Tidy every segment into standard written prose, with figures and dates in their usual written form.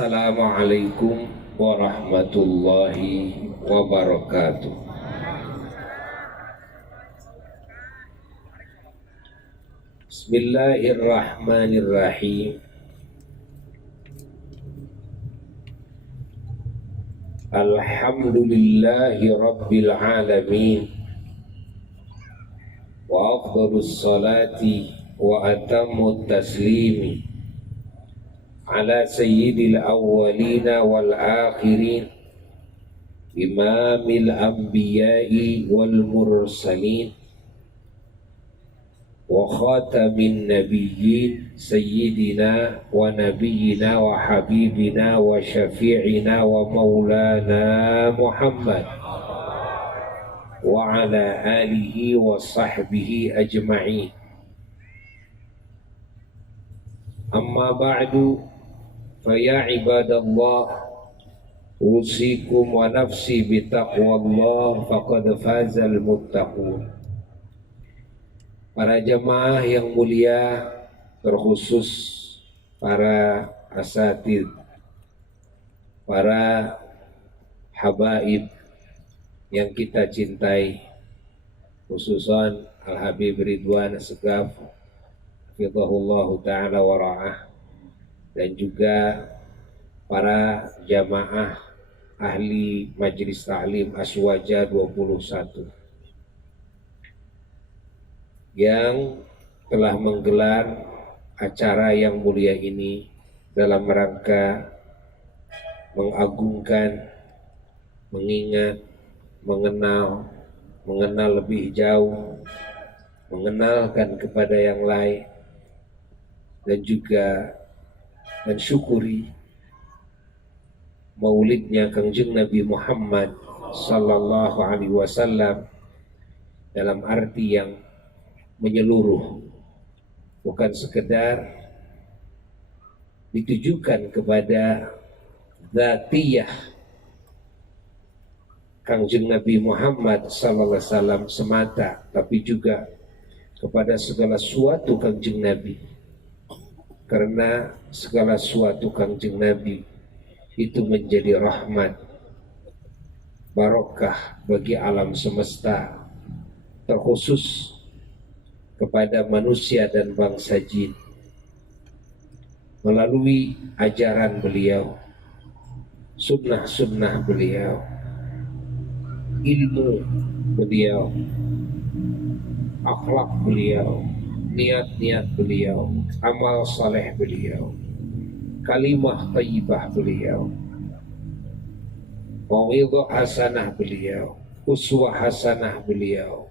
Assalamualaikum warahmatullahi wabarakatuh. Bismillahirrahmanirrahim. Alhamdulillahi rabbil alamin. Wa afdhalus salati wa atammut taslimi ala sayyidil awwalina wal akhirin imamil anbiya'i wal mursalin wa khatamin nabiyyin sayyidina wa nabiyyina wa habibina wa syafi'ina wa maulana Muhammad wa ala alihi wa sahbihi ajma'in. Amma ba'du, faya ibadallah, usikum wa nafsi bitaqwallah faqad fazal muttaqun. Para jamaah yang mulia, terkhusus para asatid, para habaib yang kita cintai, khususan Al-Habib Ridwan Assegaf hafizahullahu ta'ala wa ra'ah, dan juga para jamaah ahli Majelis Ta'lim Aswaja 21 yang telah menggelar acara yang mulia ini dalam rangka mengagungkan, mengingat, mengenal lebih jauh, mengenalkan kepada yang lain, dan juga mensyukuri maulidnya Kangjeng Nabi Muhammad sallallahu alaihi wasallam dalam arti yang menyeluruh, bukan sekedar ditujukan kepada zatiyah Kangjeng Nabi Muhammad sallallahu alaihi wasallam semata, tapi juga kepada segala sesuatu Kangjeng Nabi, karena segala sesuatu Kangjeng Nabi itu menjadi rahmat, barokah bagi alam semesta, terkhusus kepada manusia dan bangsa jin. Melalui ajaran beliau, sunnah-sunnah beliau, ilmu beliau, akhlak beliau, niat-niat beliau, amal saleh beliau, kalimah thayyibah beliau, mau'izah hasanah beliau, uswah hasanah beliau,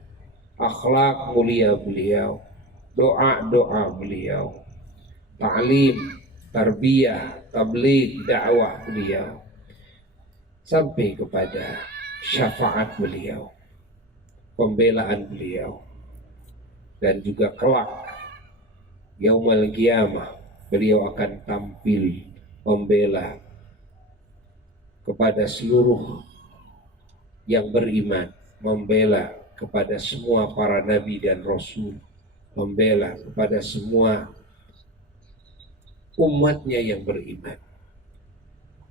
akhlak mulia beliau, doa-doa beliau, ta'lim, tarbiyah, tabligh, dakwah beliau, sampai kepada syafaat beliau, pembelaan beliau, dan juga kelak yaumul qiyamah beliau akan tampil membela kepada seluruh yang beriman, membela kepada semua para nabi dan rasul, membela kepada semua umatnya yang beriman.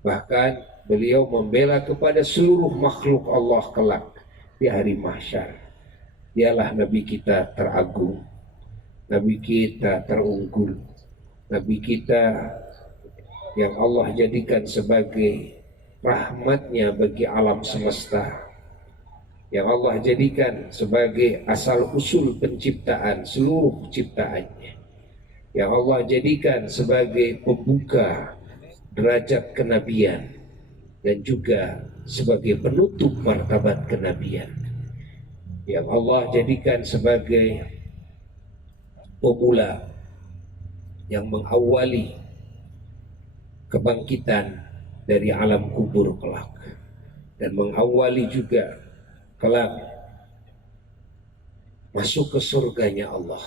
Bahkan beliau membela kepada seluruh makhluk Allah kelak di hari mahsyar. Dialah nabi kita teragung, nabi kita terunggul, nabi kita yang Allah jadikan sebagai rahmatnya bagi alam semesta, yang Allah jadikan sebagai asal usul penciptaan seluruh ciptaannya, yang Allah jadikan sebagai pembuka derajat kenabian dan juga sebagai penutup martabat kenabian, yang Allah jadikan sebagai pemula yang mengawali kebangkitan dari alam kubur kelak, dan mengawali juga kelak masuk ke surganya Allah.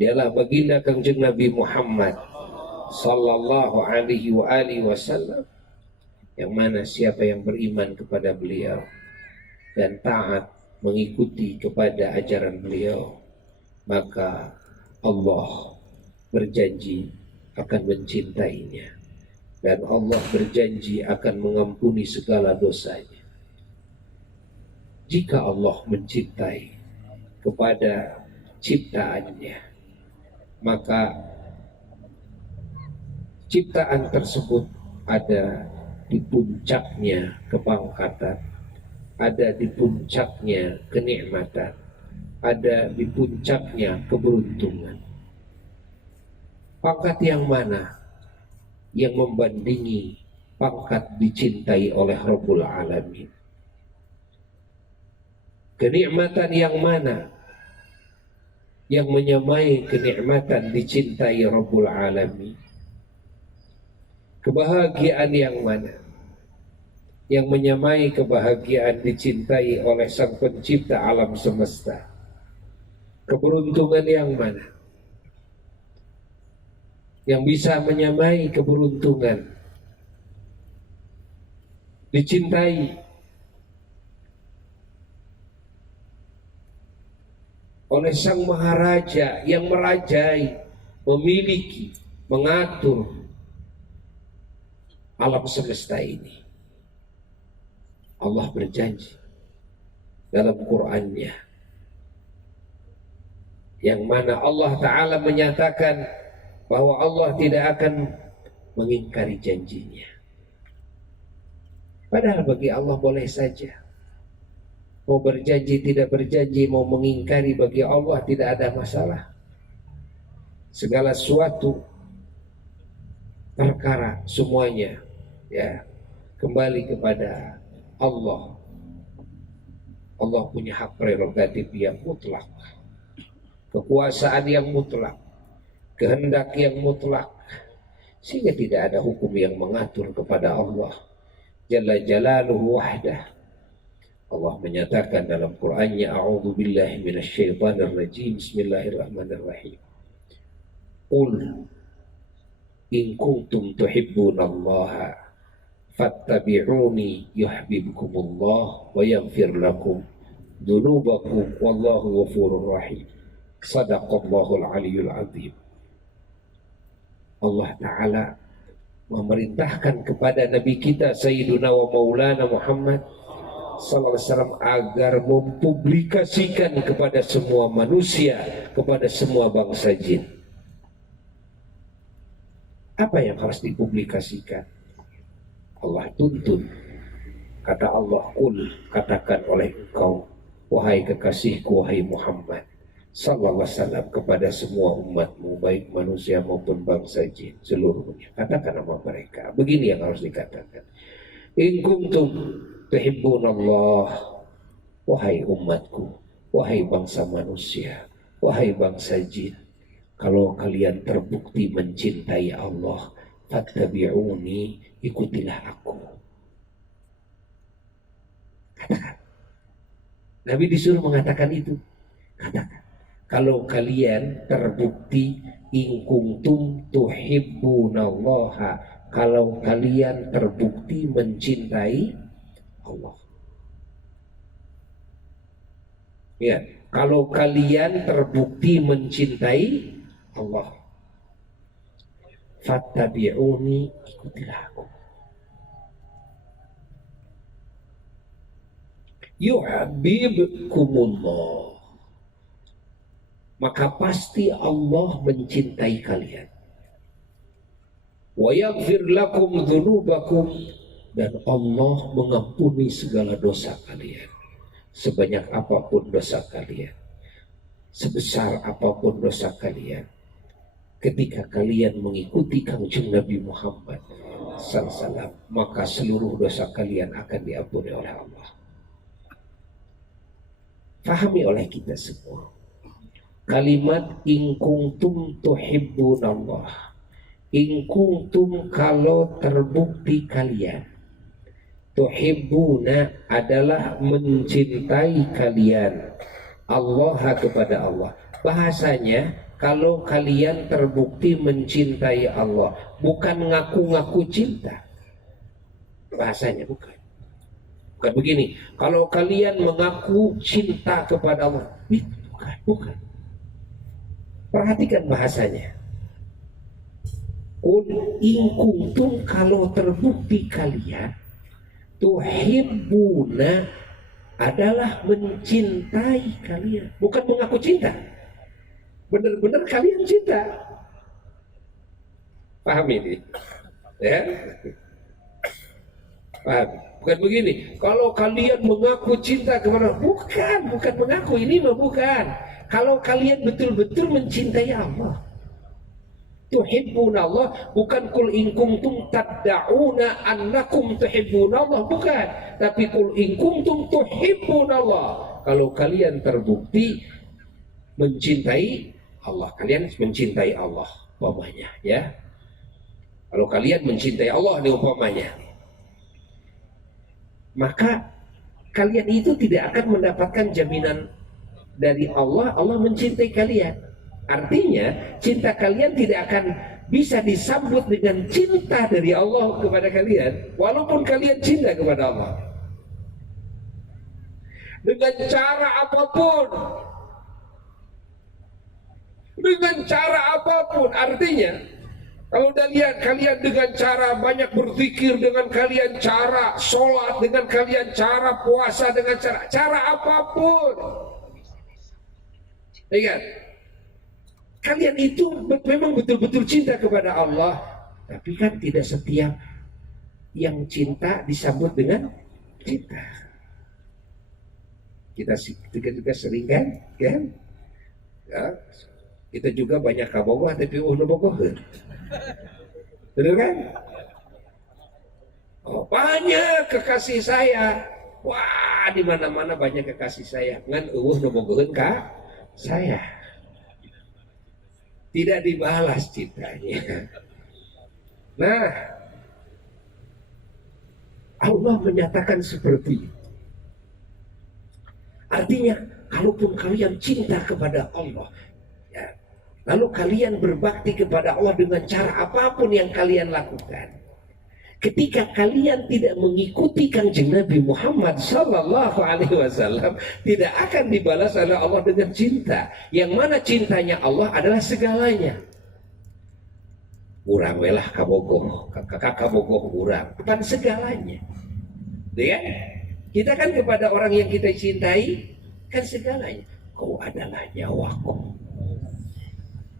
Dialah baginda Kangjeng Nabi Muhammad sallallahu alaihi wasallam, yang mana siapa yang beriman kepada beliau dan taat mengikuti kepada ajaran beliau, maka Allah berjanji akan mencintainya. dan Allah berjanji akan mengampuni segala dosanya. Jika Allah mencintai kepada ciptaannya, maka ciptaan tersebut ada di puncaknya kepangkatan, ada di puncaknya kenikmatan, ada di puncaknya keberuntungan. Pangkat yang mana yang membandingi pangkat dicintai oleh Rabbul Alamin? Kenikmatan yang mana yang menyamai kenikmatan dicintai Rabbul Alamin? Kebahagiaan yang mana yang menyamai kebahagiaan dicintai oleh Sang Pencipta alam semesta? Keberuntungan yang mana yang bisa menyamai keberuntungan dicintai oleh Sang Maharaja yang merajai, memiliki, mengatur alam semesta ini? Allah berjanji dalam Qur'annya, yang mana Allah Ta'ala menyatakan bahwa Allah tidak akan mengingkari janjinya. Padahal bagi Allah boleh saja. Mau berjanji, tidak berjanji, mau mengingkari, bagi Allah tidak ada masalah. Segala sesuatu perkara semuanya ya kembali kepada Allah. Allah punya hak prerogatif yang mutlak, kekuasaan yang mutlak, kehendak yang mutlak, sehingga tidak ada hukum yang mengatur kepada Allah Jalla Jalaluhu wahdah. Allah menyatakan dalam Qur'annya, a'udzu billahi minasyaitonir rajim, bismillahirrahmanirrahim. Qul in kuntum tuhibbunallaha fattabi'uni yuhibbukumullah wa yaghfir lakum dzunubakum wallahu ghafurur rahim. Shadaqallahul aliyyul azim. Allah Ta'ala memerintahkan kepada Nabi kita Sayyiduna wa Maulana Muhammad sallallahu alaihi wasallam agar mempublikasikan kepada semua manusia, kepada semua bangsa jin. Apa yang harus dipublikasikan? Allah tuntun. Kata Allah, qul, katakan oleh engkau, wahai kekasihku, wahai Muhammad sallallahu alaihi wasallam, kepada semua umatmu, baik manusia maupun bangsa jin seluruhnya. Katakan sama mereka, begini yang harus dikatakan. In kuntum tuhibbunallah, wahai umatku, wahai bangsa manusia, wahai bangsa jin, kalau kalian terbukti mencintai Allah, fattabi'uni, ikutilah aku. Katakan. Nabi disuruh mengatakan itu. Katakan, kalau kalian terbukti in kuntum tuhibbunallaha, kalau kalian terbukti mencintai Allah. Ya, kalau kalian terbukti mencintai Allah, fattabi'uni, ikutilah aku. Yuhibbukumullah, maka pasti Allah mencintai kalian. Wa yaghfir lakum dzunubakum, dan Allah mengampuni segala dosa kalian. Sebanyak apapun dosa kalian, sebesar apapun dosa kalian, ketika kalian mengikuti Kangjeng Nabi Muhammad sallallahu alaihi wasallam, maka seluruh dosa kalian akan diampuni oleh Allah. Fahami oleh kita semua kalimat in kuntum tuhibbunallah. In kuntum, kalau terbukti kalian, tuhibbuna adalah mencintai kalian, Allah kepada Allah. Bahasanya, kalau kalian terbukti mencintai Allah, bukan ngaku-ngaku cinta. Bahasanya bukan begini. Kalau kalian mengaku cinta kepada Allah, bukan. Perhatikan bahasanya. Qul in kuntum, kalau terbukti kalian tuhibbuna, adalah mencintai kalian, bukan mengaku cinta, benar-benar kalian cinta. Paham ini? Ya? Paham? Bukan begini, kalau kalian mengaku cinta kepada, bukan mengaku, ini mah bukan. Kalau kalian betul-betul mencintai Allah, tuhibbuna Allah, bukan kul in kuntum tad'una annakum tuhibbuna Allah, bukan, tapi kul in kuntum tuhibbuna Allah. Kalau kalian terbukti mencintai Allah, kalian mencintai Allah umpamanya, ya. Kalau kalian mencintai Allah nih umpamanya, maka kalian itu tidak akan mendapatkan jaminan dari Allah, Allah mencintai kalian. Artinya cinta kalian tidak akan bisa disambut dengan cinta dari Allah kepada kalian, walaupun kalian cinta kepada Allah dengan cara apapun, dengan cara apapun. Artinya kalau kalian dengan cara banyak berzikir, dengan kalian cara sholat, dengan kalian cara puasa, dengan cara apapun, ingat, kalian itu memang betul-betul cinta kepada Allah, tapi kan tidak setiap yang cinta disambut dengan cinta. Kita juga sering kan? Ya? Kita juga banyak kabogoh tapi bogoh. Benar kan? Oh, banyak kekasih saya. Wah, di mana-mana banyak kekasih saya. Ngan bogohin Kak saya. Tidak dibalas cintanya. Nah, Allah menyatakan seperti itu. Artinya, kalaupun kalian cinta kepada Allah, ya, lalu kalian berbakti kepada Allah dengan cara apapun yang kalian lakukan, ketika kalian tidak mengikuti Kanjeng Nabi Muhammad Sallallahu Alaihi Wasallam, tidak akan dibalas oleh Allah dengan cinta. Yang mana cintanya Allah adalah segalanya. Urang welah kabogoh, kakak kabogoh urang, bukan segalanya. Ya? Kita kan kepada orang yang kita cintai kan segalanya. Kau adalah nyawaku,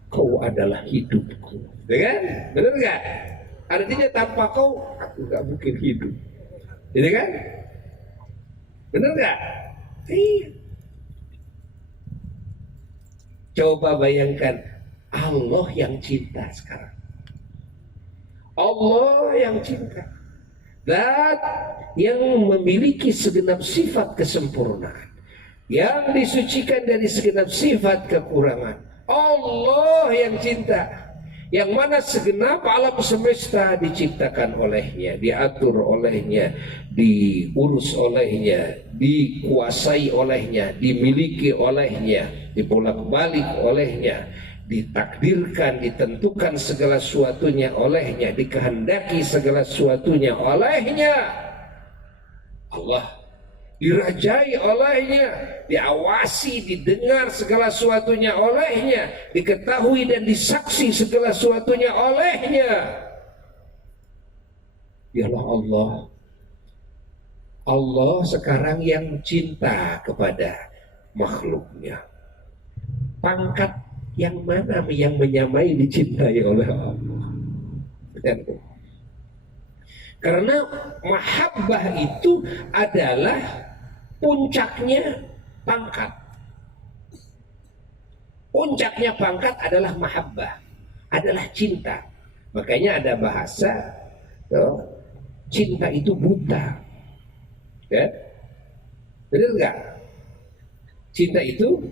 kau adalah hidupku, ya kan? Benar nggak? Artinya tanpa kau aku nggak mungkin hidup, ini kan? Benar nggak? Iya. Coba bayangkan Allah yang cinta sekarang, Allah yang cinta, Zat yang memiliki segenap sifat kesempurnaan, yang disucikan dari segenap sifat kekurangan. Allah yang cinta, yang mana segenap alam semesta diciptakan olehnya, diatur olehnya, diurus olehnya, dikuasai olehnya, dimiliki olehnya, dibolak-balik olehnya, ditakdirkan, ditentukan segala sesuatunya olehnya, dikehendaki segala sesuatunya olehnya. Allah dirajai olehnya, diawasi, didengar segala sesuatunya olehnya, diketahui dan disaksi segala sesuatunya olehnya. Dialah Allah. Allah sekarang yang cinta kepada makhluknya. Pangkat yang mana yang menyamai dicintai oleh Allah? Karena mahabbah itu adalah puncaknya pangkat. Puncaknya pangkat adalah mahabbah, adalah cinta. Makanya ada bahasa, cinta itu buta. Ya? Benar nggak? Cinta itu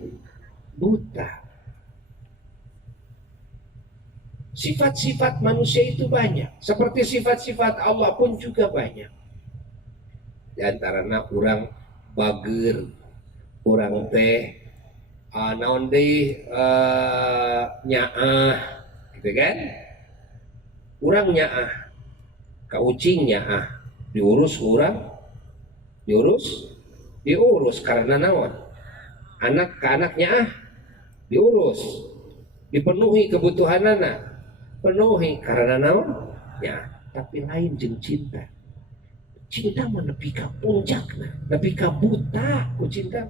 buta. Sifat-sifat manusia itu banyak, seperti sifat-sifat Allah pun juga banyak. Di antaranya orang bager, orang teh naon deui nyaah, gitu kan? Orang nyaah, ka ucing nyaah, diurus orang, diurus karena naon? Anak ke anak nyaah, diurus, dipenuhi kebutuhan anak. penuhi karena naon ya, tapi lain jeung cinta. Cinta mah nepi ka puncakna, nepi ka buta ku cinta,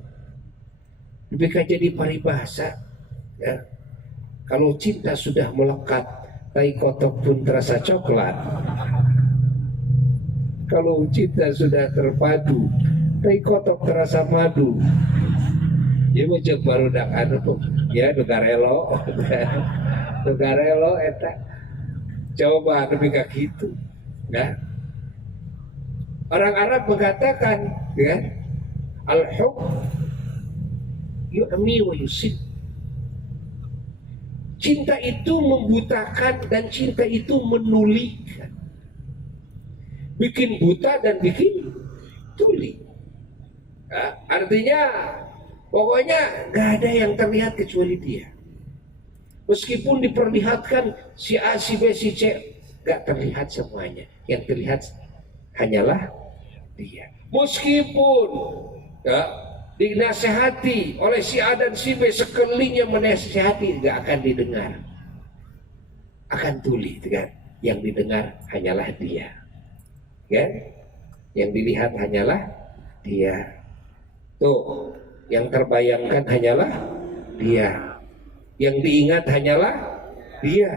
nepi ka jadi paribasa ya. Kalau cinta sudah melekat, tai kotok pun terasa coklat. Kalau cinta sudah terpadu, tai kotok terasa madu. Ya macam baru dak anu ya negarelo, negarelo eta. Coba nepi ka kitu, ya. Orang Arab mengatakan, ya, al-hub yu'mi wa yusib. Cinta itu membutakan dan cinta itu menulikan. Bikin buta dan bikin tuli. Ya, artinya pokoknya gak ada yang terlihat kecuali dia. Meskipun diperlihatkan si A, si B, si C, gak terlihat semuanya. Yang terlihat hanyalah dia. Meskipun ya, dinasehati oleh si A dan si B, sekelilingnya menasehati, gak akan didengar, akan tuli kan? Yang didengar hanyalah dia kan? Yang dilihat hanyalah dia. Tuh, yang terbayangkan hanyalah dia, yang diingat hanyalah dia,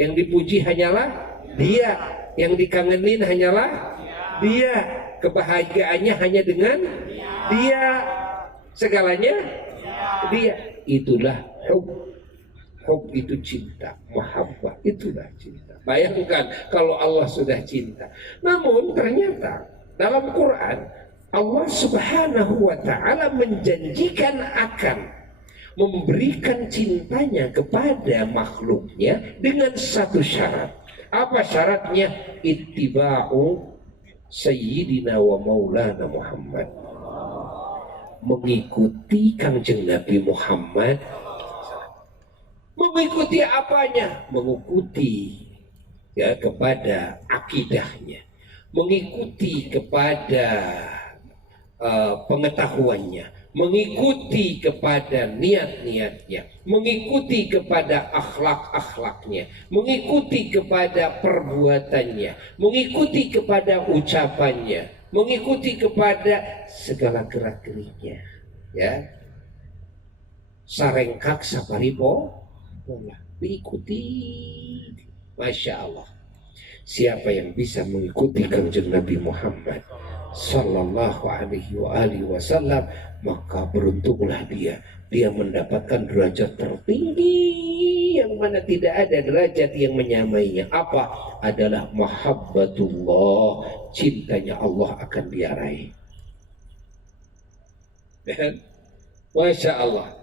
yang dipuji hanyalah dia, yang dikangenin hanyalah dia, kebahagiaannya hanya dengan dia, segalanya dia. Itulah hub. Hub itu cinta, mahabbah itulah cinta. Bayangkan kalau Allah sudah cinta. Namun ternyata dalam Quran Allah Subhanahu wa ta'ala menjanjikan akan memberikan cintanya kepada makhluknya dengan satu syarat. Apa syaratnya? Ittiba'u Sayyidina wa Maulana Muhammad, mengikuti Kangjeng Nabi Muhammad. Mengikuti apanya? Mengikuti ya kepada akidahnya, mengikuti kepada pengetahuannya, mengikuti kepada niat-niatnya, mengikuti kepada akhlak-akhlaknya, mengikuti kepada perbuatannya, mengikuti kepada ucapannya, mengikuti kepada segala gerak-geriknya, ya. Sarengkak saparipo diikuti. Masya Allah. Siapa yang bisa mengikuti Kanjeng Nabi Muhammad Sallallahu alaihi wasallam, maka beruntunglah dia. Dia mendapatkan derajat tertinggi yang mana tidak ada derajat yang menyamainya. Apa? Adalah mahabbatullah, cintanya Allah akan dia raih. Masya Allah.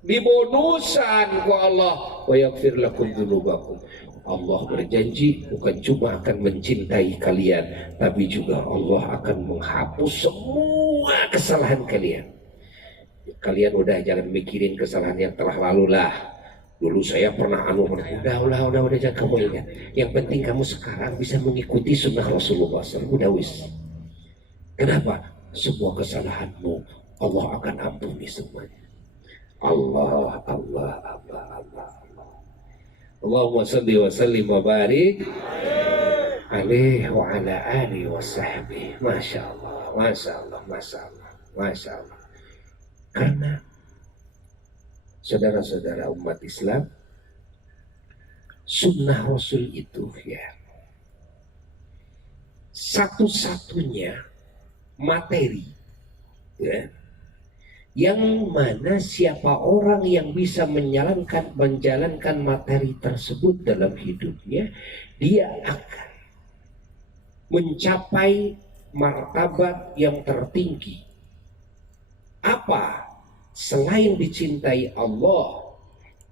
Dibonusan ku Allah, wa yaghfir lakum dzunubakum. Allah berjanji bukan cuma akan mencintai kalian, tapi juga Allah akan menghapus semua kesalahan kalian. Kalian udah jangan mikirin kesalahan yang telah lalu lah. Dulu saya pernah udah jangan kamu ingat. Yang penting kamu sekarang bisa mengikuti sunnah Rasulullah SAW. Udah wis. Kenapa? Semua kesalahanmu Allah akan ampuni semuanya. Allah. Allahumma salli wa sallim wa barik alaihi wa ala alihi wa sahbihi. Masya Allah, Masya Allah, Masya Allah, Masya Allah. Karena saudara-saudara umat Islam, sunnah Rasul itu ya satu-satunya materi ya, yang mana siapa orang yang bisa menjalankan materi tersebut dalam hidupnya, dia akan mencapai martabat yang tertinggi. Apa? Selain dicintai Allah,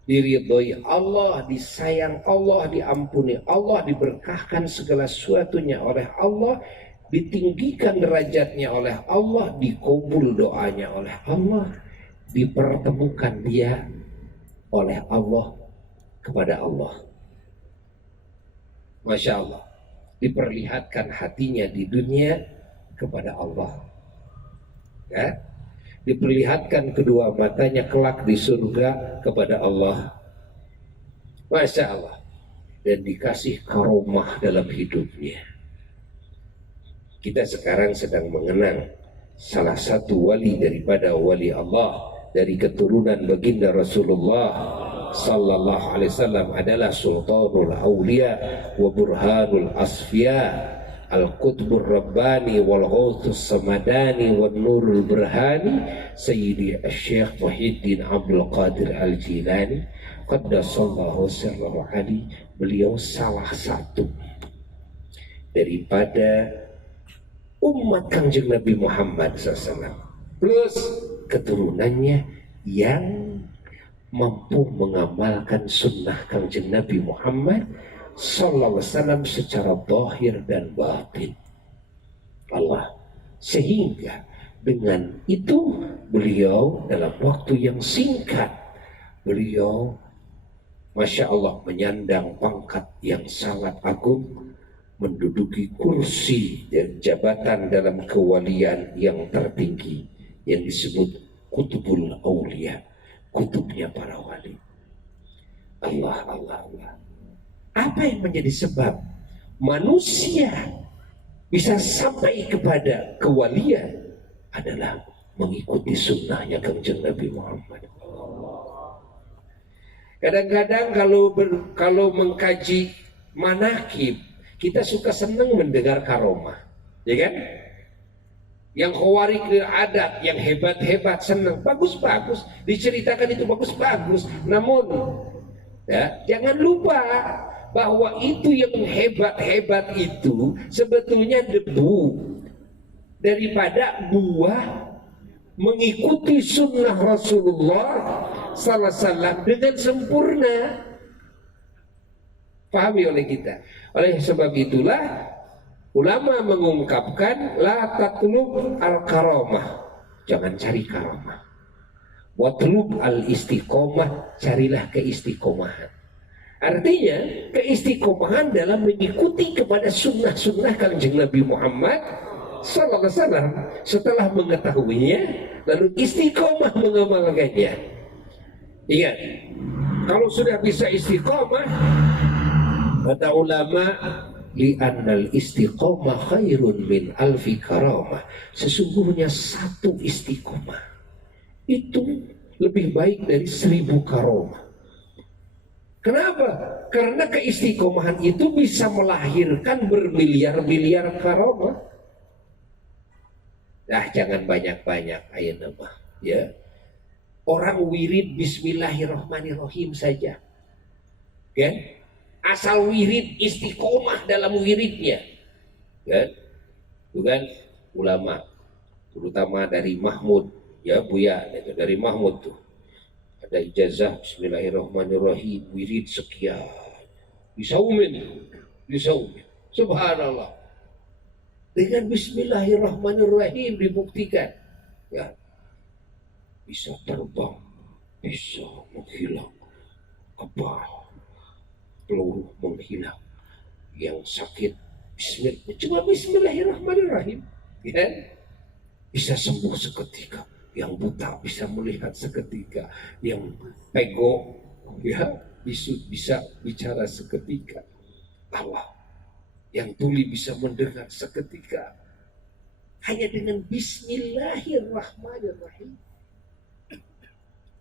diridhoi Allah, disayang Allah, diampuni Allah, diberkahkan segala sesuatunya oleh Allah, ditinggikan derajatnya oleh Allah, dikabul doanya oleh Allah, dipertemukan dia oleh Allah kepada Allah. Masya Allah. Diperlihatkan hatinya di dunia kepada Allah, ya. Diperlihatkan kedua matanya kelak di surga kepada Allah. Masya Allah. dan dikasih karomah dalam hidupnya. Kita sekarang sedang mengenang salah satu wali daripada wali Allah dari keturunan baginda Rasulullah sallallahu alaihi wasallam adalah Sultanul Aulia wa Burhanul Asfiya Al-Qutbur Rabbani wal Ghauthus Samadani wal Nurul Burhani Sayyidi Syekh Muhyiddin Abdul Qadir Al-Jilani qaddasallahu sirrahu ali. Beliau salah satu daripada umat Kanjeng Nabi Muhammad SAW plus keturunannya yang mampu mengamalkan sunnah Kanjeng Nabi Muhammad sallallahu alaihi wasallam secara zahir dan batin. Allah, sehingga dengan itu beliau dalam waktu yang singkat beliau Masya Allah menyandang pangkat yang sangat agung, menduduki kursi dan jabatan dalam kewalian yang tertinggi yang disebut Qutbul Aulia, kutubnya para wali. Allah. Apa yang menjadi sebab manusia bisa sampai kepada kewalian adalah mengikuti sunnahnya Kanjeng Nabi Muhammad. Kadang-kadang kalau mengkaji manakib, kita suka senang mendengar karomah, ya kan? Yang khawarik adat, yang hebat-hebat, senang, bagus-bagus, diceritakan itu bagus-bagus. Namun, ya, jangan lupa bahwa itu yang hebat-hebat itu sebetulnya debu daripada buah mengikuti sunnah Rasulullah sallallahu alaihi wasallam dengan sempurna. Pahami oleh kita. Oleh sebab itulah ulama mengungkapkan la tatlub al-karamah, jangan cari karamah. Watlub al-istiqomah, carilah keistiqomahan. Artinya keistiqomahan dalam mengikuti kepada sunnah-sunnah Kanjeng Nabi Muhammad sallallahu alaihi wasallam. Setelah mengetahuinya lalu istiqomah mengamalkannya. Ingat, kalau sudah bisa istiqomah, kata ulama, li'annal istiqomah khairun min alfi karamah. Sesungguhnya satu istiqomah itu lebih baik dari 1000 karamah. Kenapa? Karena keistiqomahan itu bisa melahirkan bermiliar-miliar karamah. Jangan banyak-banyak ayat nama, ya. Orang wirid bismillahirrahmanirrahim saja, kan? Asal wirid istiqomah dalam wiridnya, kan? Bukan ulama, terutama dari Mahmud, ya Buya, itu dari Mahmud tuh. Ada ijazah bismillahirrahmanirrahim, wirid sekian, disaumin, subhanallah. Dengan bismillahirrahmanirrahim dibuktikan, ya, bisa terbang, bisa menghilang kebal, peluru menghilang, yang sakit bismillahirrahmanirrahim, ya, bisa sembuh seketika, yang buta bisa melihat seketika, yang pego, ya, bisa bicara seketika. Allah yang tuli bisa mendengar seketika hanya dengan bismillahirrahmanirrahim.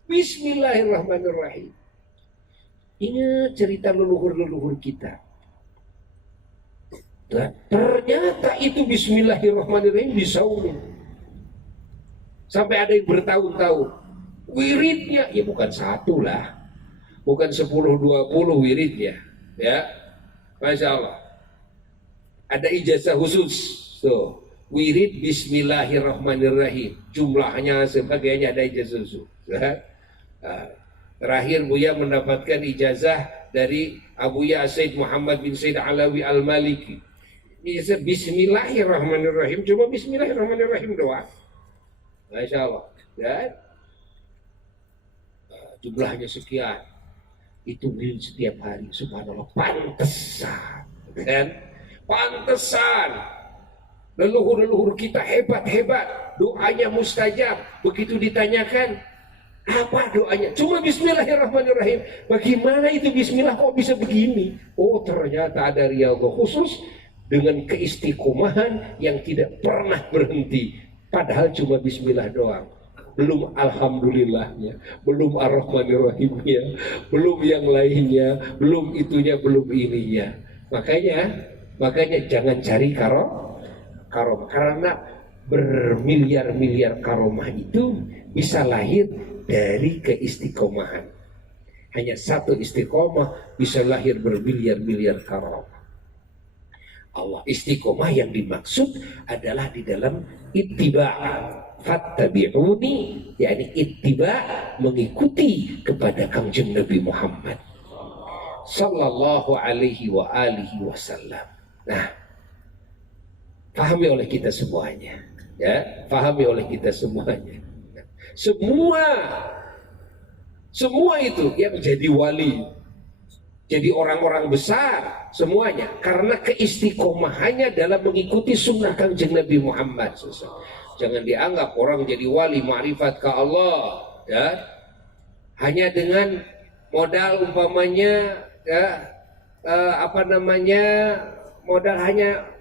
Bismillahirrahmanirrahim. Ingat cerita leluhur-leluhur kita. Dan ternyata itu bismillahirrahmanirrahim disaumin. Sampai ada yang bertahun-tahun. Wiridnya ya bukan satu lah, bukan 10-20 wiridnya, ya. Masya Allah. Ada ijazah khusus tuh, wirid bismillahirrahmanirrahim, jumlahnya sebagainya, ada ijazah khusus, ya. Terakhir Buya mendapatkan ijazah dari Abuya Said Muhammad bin Said Alawi Al-Maliki, ijazah bismillahirrahmanirrahim, cuma bismillahirrahmanirrahim doang. Masya Allah, ya. Jumlahnya sekian, itu wirid setiap hari, subhanallah. Pantesan, kan? Pantesan leluhur-leluhur kita hebat-hebat, doanya mustajab. Begitu ditanyakan, Apa doanya? Cuma Bismillahirrahmanirrahim. Bagaimana itu Bismillah kok bisa begini? Oh, ternyata ada riyadhah khusus dengan keistiqomahan yang tidak pernah berhenti. Padahal cuma Bismillah doang. Belum Alhamdulillahnya, belum Ar-Rahmanirrahimnya, belum yang lainnya, belum itunya, belum ininya. Makanya jangan cari karomah, karena bermiliar-miliar karomah itu bisa lahir dari keistiqomahan. Hanya satu istiqomah bisa lahir bermiliar-miliar karomah. Allah istiqomah yang dimaksud adalah di dalam ittiba', fattabi'uni, yakni ittiba' mengikuti kepada Kangjeng Nabi Muhammad sallallahu alaihi wa alihi wasallam. Nah, pahami oleh kita semuanya, ya, pahami oleh kita semuanya. Semua itu yang jadi wali, jadi orang-orang besar semuanya karena keistiqomahannya dalam mengikuti sunnah Kangjeng Nabi Muhammad SAW. Jangan dianggap orang jadi wali ma'rifat ke Allah, ya, hanya dengan modal umpamanya, ya,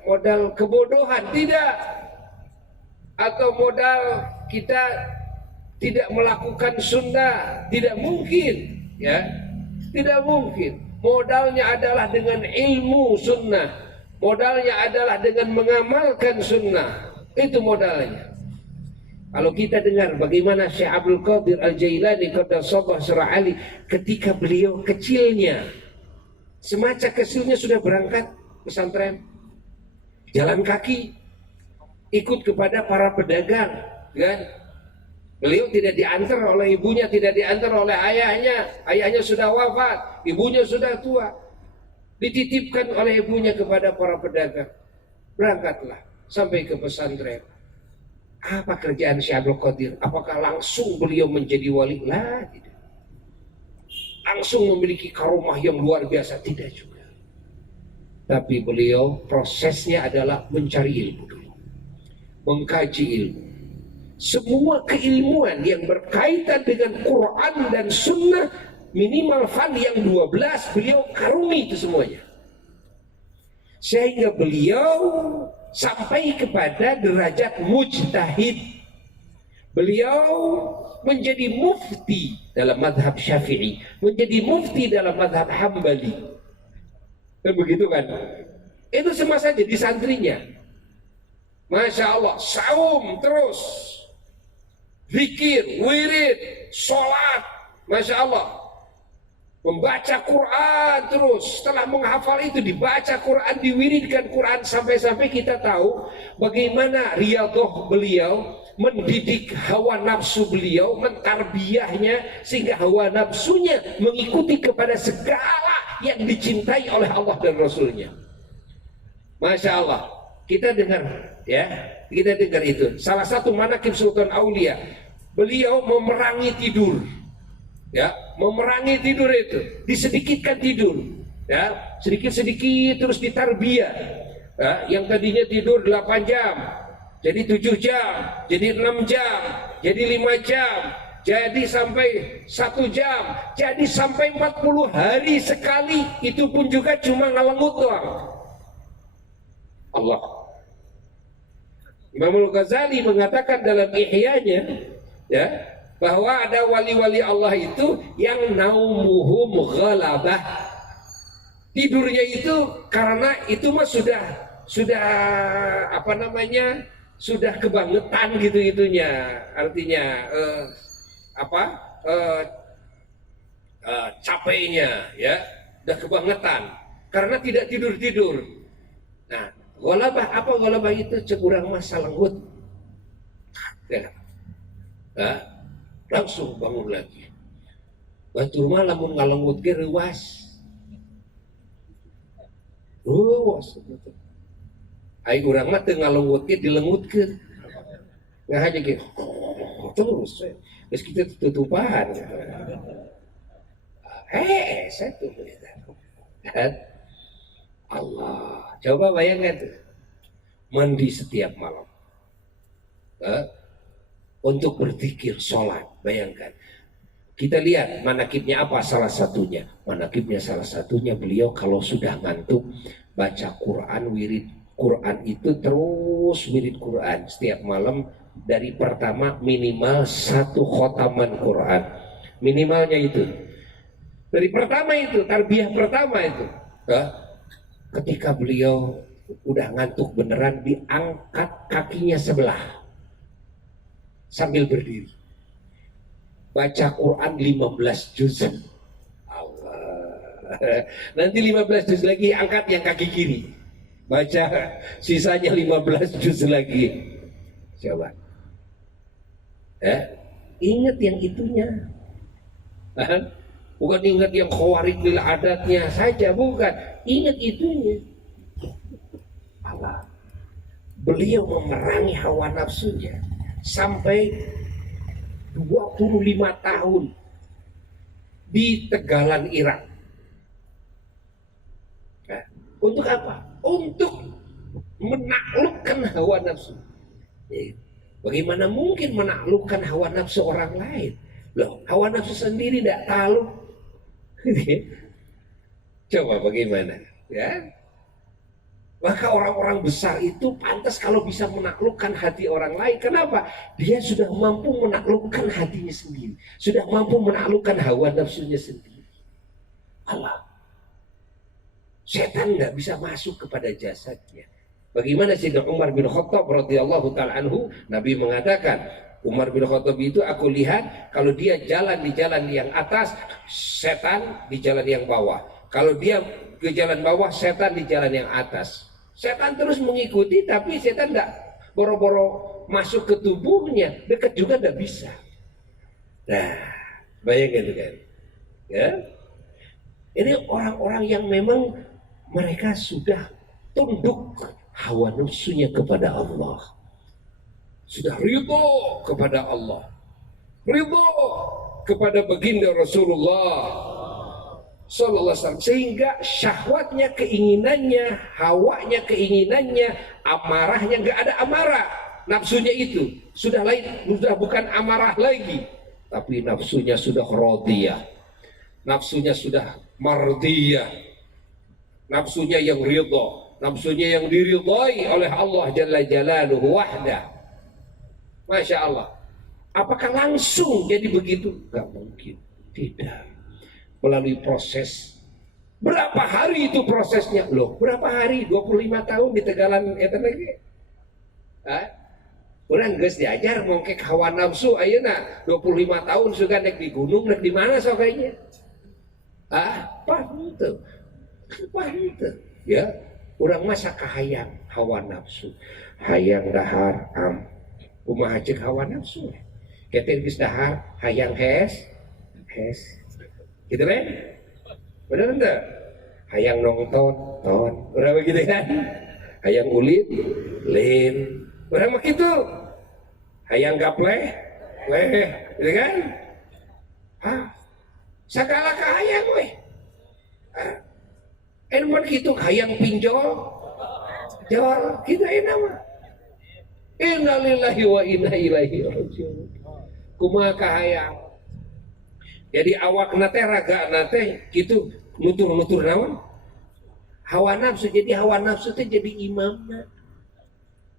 modal kebodohan, tidak, atau modal kita tidak melakukan sunnah, tidak mungkin, ya, tidak mungkin. Modalnya adalah dengan ilmu sunnah, modalnya adalah dengan mengamalkan sunnah, itu modalnya. Kalau kita dengar bagaimana Syekh Abdul Qadir Al-Jailani Qaddasallahu Sirra Ali ketika beliau kecilnya, semacam kecilnya sudah berangkat pesantren, jalan kaki, ikut kepada para pedagang, kan? Beliau tidak diantar oleh ibunya, tidak diantar oleh ayahnya. Ayahnya sudah wafat, ibunya sudah tua. Dititipkan oleh ibunya kepada para pedagang. Berangkatlah sampai ke pesantren. Apa kerjaan Syekh Abdul Qadir? Apakah langsung beliau menjadi wali? Lah, tidak. Langsung memiliki karomah yang luar biasa? Tidak juga. Tapi beliau prosesnya adalah mencari ilmu dulu, mengkaji ilmu. Semua keilmuan yang berkaitan dengan Quran dan Sunnah, minimal fan yang 12 beliau karungi itu semuanya, sehingga beliau sampai kepada derajat mujtahid. Beliau menjadi mufti dalam madhab Syafi'i, menjadi mufti dalam madhab Hambali, dan begitu kan. Itu semasa jadi santrinya, Masya Allah, saum terus, zikir, wirid, sholat, Masya Allah, membaca Quran terus. Setelah menghafal itu dibaca Quran, diwiridkan Quran, sampai-sampai kita tahu bagaimana riyadhah beliau mendidik hawa nafsu beliau, mentarbiyahnya sehingga hawa nafsunya mengikuti kepada segala yang dicintai oleh Allah dan Rasulnya. Masya Allah, kita dengar, ya, kita dengar itu. Salah satu manaqib Sultan Aulia, beliau memerangi tidur, ya, memerangi tidur itu, disedikitkan tidur, ya, sedikit-sedikit terus ditarbiyah, ya, yang tadinya tidur 8 jam jadi 7 jam, jadi 6 jam, jadi 5 jam, jadi sampai 1 jam, jadi sampai 40 hari sekali, itu pun juga cuma ngalengut doang. Allah. Imam Al-Ghazali mengatakan dalam Ihya'nya, ya, bahwa ada wali-wali Allah itu yang naumuhum ghalabah. Tidurnya itu karena itu mah sudah apa namanya? Sudah kebangetan gitu itunya. Artinya capeknya, ya, udah kebangetan karena tidak tidur-tidur. Nah, ghalabah, apa ghalabah itu? Cekurang masa lenggut, ya, nah, langsung bangun lagi. Batur mah lamun ngalenggut ge reuwas. Ai urang mah teu ngalenggut ge dilengutkeun. Ngahaja ge terus geus kita tutupan. Satu Allah, coba bayangkan tuh, mandi setiap malam untuk berzikir, sholat, bayangkan Kita lihat manakibnya apa salah satunya. Manakibnya salah satunya beliau kalau sudah ngantuk baca Quran, wirid Quran itu terus wirid Quran setiap malam dari pertama minimal 1 khotaman Quran. Minimalnya itu. Dari pertama itu, tarbiyah pertama itu. Ketika beliau udah ngantuk beneran diangkat kakinya sebelah sambil berdiri. Baca Quran 15 juz. Allah. Nanti 15 juz lagi angkat yang kaki kiri. Baca sisanya 15 juz lagi. Coba. Ingat yang itunya. Bukan ingat yang khawarij bil adatnya saja, bukan. Ingat itunya. Allah. Beliau memerangi hawa nafsunya sampai 25 tahun di Tegalan, Irak. Untuk apa? Untuk menaklukkan hawa nafsu. Bagaimana mungkin menaklukkan hawa nafsu orang lain? Loh, hawa nafsu sendiri tidak takluk. Coba bagaimana? Ya. Maka orang-orang besar itu pantas kalau bisa menaklukkan hati orang lain. Kenapa? Dia sudah mampu menaklukkan hatinya sendiri. Sudah mampu menaklukkan hawa nafsunya sendiri. Allah. Setan nggak bisa masuk kepada jasadnya. Bagaimana Sayyidina Umar bin Khattab radhiyallahu ta'ala anhu, Nabi mengatakan, Umar bin Khattab itu aku lihat kalau dia jalan di jalan yang atas, setan di jalan yang bawah. Kalau dia ke jalan bawah, setan di jalan yang atas. Setan terus mengikuti, tapi setan tidak boro-boro masuk ke tubuhnya, dekat juga tidak bisa. Nah, bayangkan itu kan, ya. Ini orang-orang yang memang mereka sudah tunduk hawa nafsunya kepada Allah, sudah ridho kepada Allah, ridho kepada baginda Rasulullah Sallallahu Alaihi Wasallam, sehingga syahwatnya, keinginannya, hawanya, keinginannya, amarahnya nggak ada amarah. Nafsunya itu sudah lain, sudah bukan amarah lagi, tapi nafsunya sudah radiyah, nafsunya sudah mardiyah, nafsunya yang ridha, nafsunya yang diridhai oleh Allah Jalla Jalaluhu wahda. Masya Allah. Apakah langsung jadi begitu? Gak mungkin, tidak. Melalui proses. Berapa hari itu prosesnya? Loh, berapa hari? 25 tahun di Tegalan eta lagi. Urang geus diajar mongkek hawa nafsu ayeuna 25 tahun sudah naik di gunung, naik di mana sokainya? Pantu. Pantu. Ya, urang masa kahayang hawa nafsu. Hayang dahar kumaha ceuk hawa nafsu. Ketin geus dahar hayang hes. Gitu kan? Benar enggak? Hayang nonton, orang begitu kan? Hayang ulit, lin. Orang begitu. Hayang gapleh, gitu kan? Segala kahayang weh. Enman gitu hayang pinjol, jol, gitu nama. Inna lillahi wa inna ilaihi raji'un. Kumaha kahayang. Jadi awak nate raga nate gitu nutur naon hawa nafsu. Jadi hawa nafsu teh jadi imamna.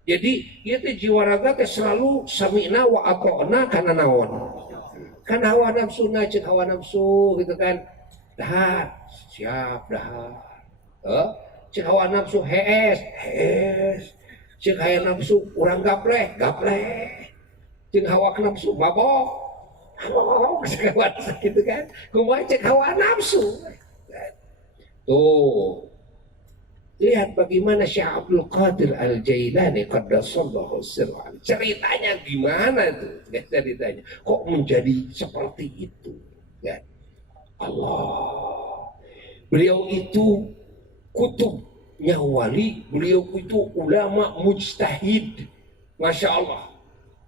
Jadi ieu teh jiwa raga teh selalu sami'na wa ata'na kana naon. Kan hawa nafsu ceuk hawa nafsu gitu kan. Dahar, siap dahar. Ceuk hawa nafsu hees. Ceuk hawa nafsu urang gapleh. Ceuk hawa nafsu mabok. Gitu kan, kumaha cek hawa nafsu. Tuh, lihat bagaimana Syekh Abdul Qadir Al-Jailani qaddasallahu sirran. Ceritanya gimana tuh? Ceritanya kok menjadi seperti itu? Ya. Allah. Beliau itu kutubnya wali, beliau itu ulama mujtahid. Masya Allah.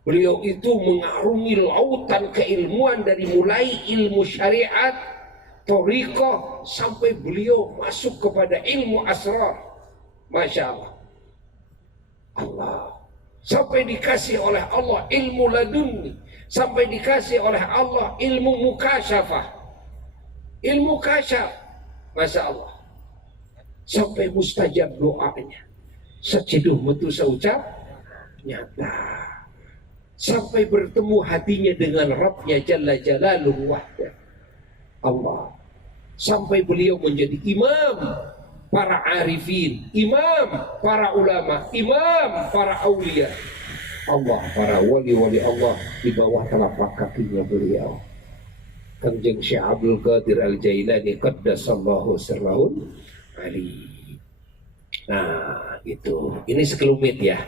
Beliau itu mengarungi lautan keilmuan dari mulai ilmu syariat, thariqah, sampai beliau masuk kepada ilmu asrar. Masya Allah. Allah. Sampai dikasih oleh Allah ilmu laduni. sampai dikasih oleh Allah ilmu mukasyafah, ilmu kasyaf, masya Allah, sampai mustajab doanya, sejeduh metu seucap nyata, sampai bertemu hatinya dengan Rabbnya Jalla Jalaluhu wahda Allah, sampai beliau menjadi imam para arifin, imam para ulama, imam para aulia Allah, para wali-wali Allah di bawah telapak kakinya beliau. Kanjeng Syekh Abdul Qadir Al-Jailani qaddasallahu sirrahul ali. Nah, itu. Ini sekelumit ya.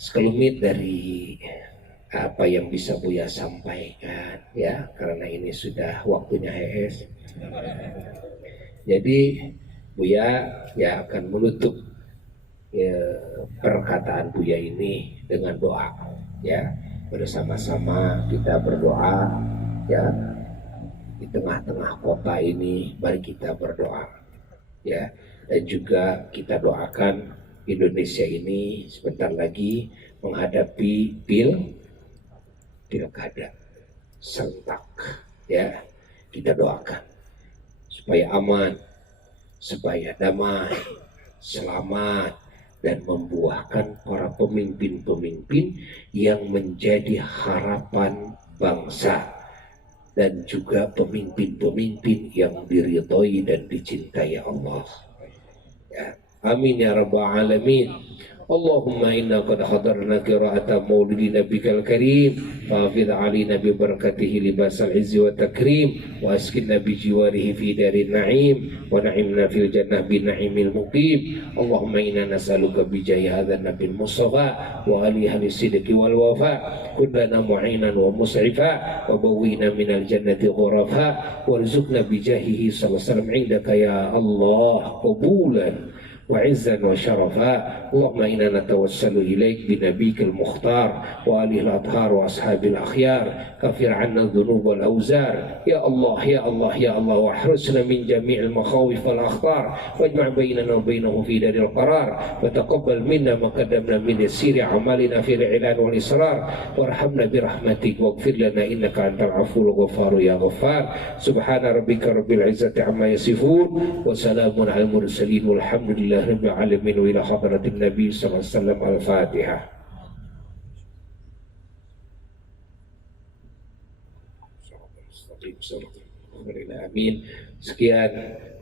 Sekelumit dari apa yang bisa Buya sampaikan ya, karena ini sudah waktunya HS. Jadi Buya ya akan menutup ya, perkataan Buya ini dengan doa ya. Bersama-sama kita berdoa ya, di tengah-tengah kota ini mari kita berdoa ya, dan juga kita doakan Indonesia ini sebentar lagi menghadapi pilkada serentak ya. Kita doakan supaya aman, supaya damai, selamat, dan membuahkan para pemimpin-pemimpin yang menjadi harapan bangsa, dan juga pemimpin-pemimpin yang diridhoi dan dicintai Allah ya. Amin ya rabbal alamin. Allahumma inna qad hadarna qira'ata maulidi nabikal karim fa'afidh alina bi barakatihi libasal izzi wa takrim wa askinna bi jiwarihi fi darin na'im wa na'imna fil jannah bi na'imil muqim. Allahumma inna nas'aluka bi jahi hadzal nabil mustafa wa alihi sidqi wal wafa kullana mu'inan wa mus'ifa wa bawwina minal jannati ghurafa warzuqna bi jahihi sallallahu alaihi wasallam indaka ya Allah qabulan وعزا وشرفا. اللهم إنا نتوسل إليك بنبيك المختار وآله الأطهار وأصحاب الأخيار. كفر عنا الذنوب والأوزار يا الله يا الله يا الله، واحرسنا من جميع المخاوف والأخطار، واجمع بيننا وبينه في دار القرار، وتقبل منا ما قدمنا من يسير أعمالنا في الإعلان والإصرار، وارحمنا برحمتك واغفر لنا إنك أنت العفو الغفار يا غفار. سبحان ربك رب العزة عما يصفون وسلام على المرسلين والحمد لله رب العالمين وإلى حضرة النبي صلى الله عليه وسلم. الفاتحة. Amin. Sekian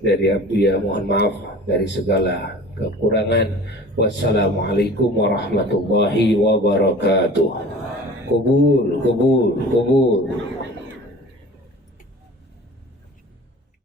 dari Abuya, mohon maaf dari segala kekurangan. Wassalamualaikum warahmatullahi wabarakatuh. Kubul.